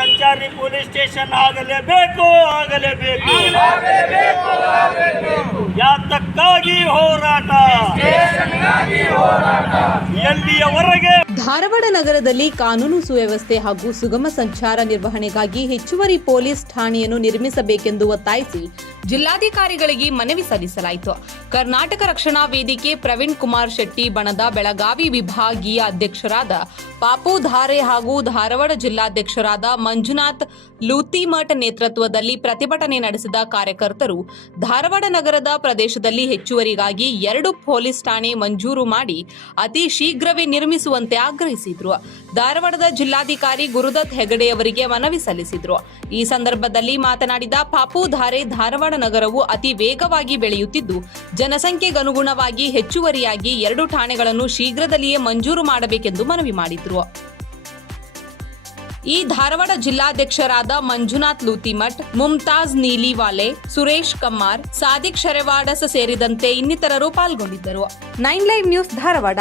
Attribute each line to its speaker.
Speaker 1: ಸಂಚಾರಿ police station ಆಗಲೇಬೇಕು ಆಗಲೇಬೇಕು. ಯಾತಕ್ಕಾಗಿ ಹೋರಾಟ. ಎಲ್ಲಿಯವರೆಗೆ
Speaker 2: ಧಾರವಾಡ ನಗರದಲ್ಲಿ ಕಾನೂನು ಸುವ್ಯವಸ್ಥೆ ಹಾಗೂ ಸುಗಮ ಸಂಚಾರ ನಿರ್ವಹಣೆಗಾಗಿ ಹೆಚ್ಚುವರಿ ಪೊಲೀಸ್ ಠಾಣೆಯನ್ನು ನಿರ್ಮಿಸಬೇಕೆಂದು ಒತ್ತಾಯಿಸಿ ಜಿಲ್ಲಾಧಿಕಾರಿಗಳಿಗೆ ಮನವಿ ಸಲ್ಲಿಸಲಾಯಿತು. ಕರ್ನಾಟಕ ರಕ್ಷಣಾ ವೇದಿಕೆ ಪ್ರವೀಣ್ ಕುಮಾರ್ ಶೆಟ್ಟಿ ಬಣದ ಬೆಳಗಾವಿ ವಿಭಾಗೀಯ ಅಧ್ಯಕ್ಷರಾದ ಪಾಪು ಧಾರೆ ಹಾಗೂ ಧಾರವಾಡ ಜಿಲ್ಲಾಧ್ಯಕ್ಷರಾದ ಮಂಜುನಾಥ್ ಲೂತಿಮಠ್ ನೇತೃತ್ವದಲ್ಲಿ ಪ್ರತಿಭಟನೆ ನಡೆಸಿದ ಕಾರ್ಯಕರ್ತರು ಧಾರವಾಡ ನಗರದ ಪ್ರದೇಶದಲ್ಲಿ ಹೆಚ್ಚುವರಿಗಾಗಿ ಎರಡು ಪೊಲೀಸ್ ಠಾಣೆ ಮಂಜೂರು ಮಾಡಿ ಅತಿ ಶೀಘ್ರವೇ ನಿರ್ಮಿಸುವಂತೆ ಆಗ್ರಹಿಸಿದ್ರು. ಧಾರವಾಡದ ಜಿಲ್ಲಾಧಿಕಾರಿ ಗುರುದತ್ ಹೆಗಡೆ ಅವರಿಗೆ ಮನವಿ ಸಲ್ಲಿಸಿದ್ರು. ಈ ಸಂದರ್ಭದಲ್ಲಿ ಮಾತನಾಡಿದ ಪಾಪು ಧಾರೆ ಧಾರವಾಡ ನಗರವು ಅತಿ ವೇಗವಾಗಿ ಬೆಳೆಯುತ್ತಿದ್ದು, ಜನಸಂಖ್ಯೆಗನುಗುಣವಾಗಿ ಹೆಚ್ಚುವರಿಯಾಗಿ ಎರಡು ಠಾಣೆಗಳನ್ನು ಶೀಘ್ರದಲ್ಲಿಯೇ ಮಂಜೂರು ಮಾಡಬೇಕೆಂದು ಮನವಿ ಮಾಡಿದ್ರು. ಈ ಧಾರವಾಡ ಜಿಲ್ಲಾಧ್ಯಕ್ಷರಾದ ಮಂಜುನಾಥ್ ಲೂತಿಮಠ್, ಮುಮ್ತಾಜ್ ನೀಲಿವಾಲೆ, ಸುರೇಶ್ ಕಮ್ಮಾರ್, ಸಾದಿಕ್ ಶರೆವಾಡಸ ಸೇರಿದಂತೆ ಇನ್ನಿತರರು ಪಾಲ್ಗೊಂಡಿದ್ದರು. Nine live news Dharwad.